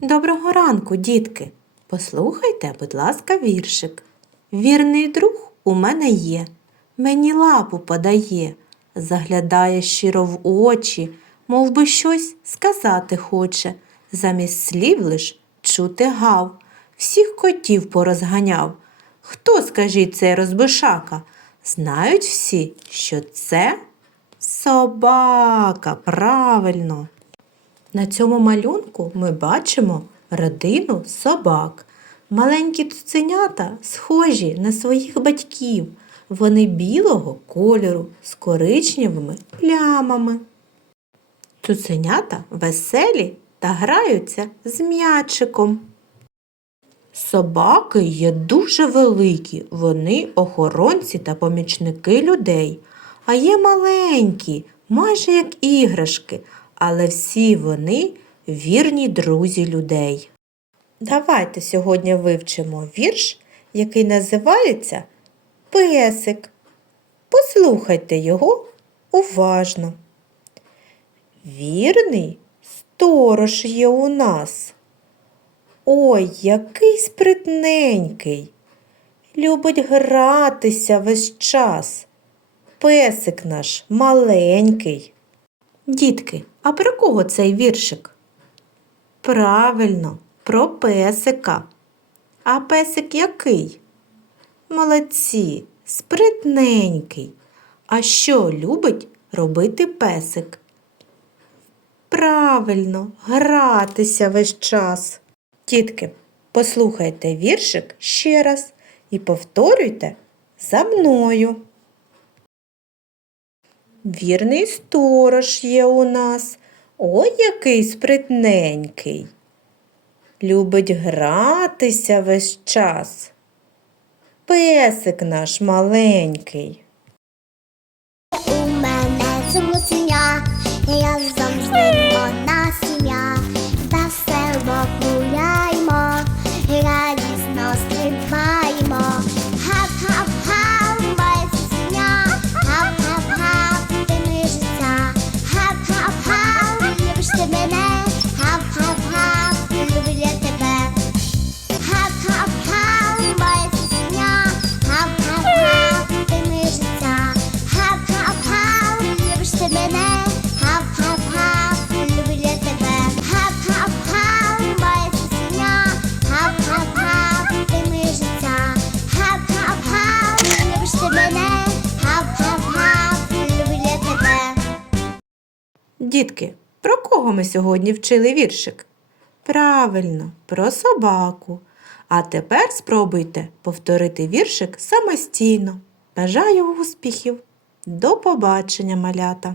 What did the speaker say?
Доброго ранку, дітки. Послухайте, будь ласка, віршик. Вірний друг у мене є, мені лапу подає, заглядає щиро в очі, мов би щось сказати хоче. Замість слів лиш чути гав, всіх котів порозганяв. Хто, скажіть, цей розбишака? Знають всі, що це собака, правильно. На цьому малюнку ми бачимо родину собак. Маленькі цуценята схожі на своїх батьків. Вони білого кольору з коричневими плямами. Цуценята веселі та граються з м'ячиком. Собаки є дуже великі, вони охоронці та помічники людей, а є маленькі, майже як іграшки, але всі вони вірні друзі людей. Давайте сьогодні вивчимо вірш, який називається Песик. Послухайте його уважно. Вірний сторож є у нас. Ой, який спритненький. Любить гратися весь час. Песик наш маленький. Дітки, а про кого цей віршик? Правильно, про песика. А песик який? Молодці, спритненький. А що любить робити песик? Правильно, гратися весь час. Тітки, послухайте віршик ще раз і повторюйте за мною. Вірний сторож є у нас, ой який спритненький. Любить гратися весь час. Песик наш маленький. У мене сумусіння, я завжди Дітки, про кого ми сьогодні вчили віршик? Правильно, про собаку. А тепер спробуйте повторити віршик самостійно. Бажаю успіхів! До побачення, малята!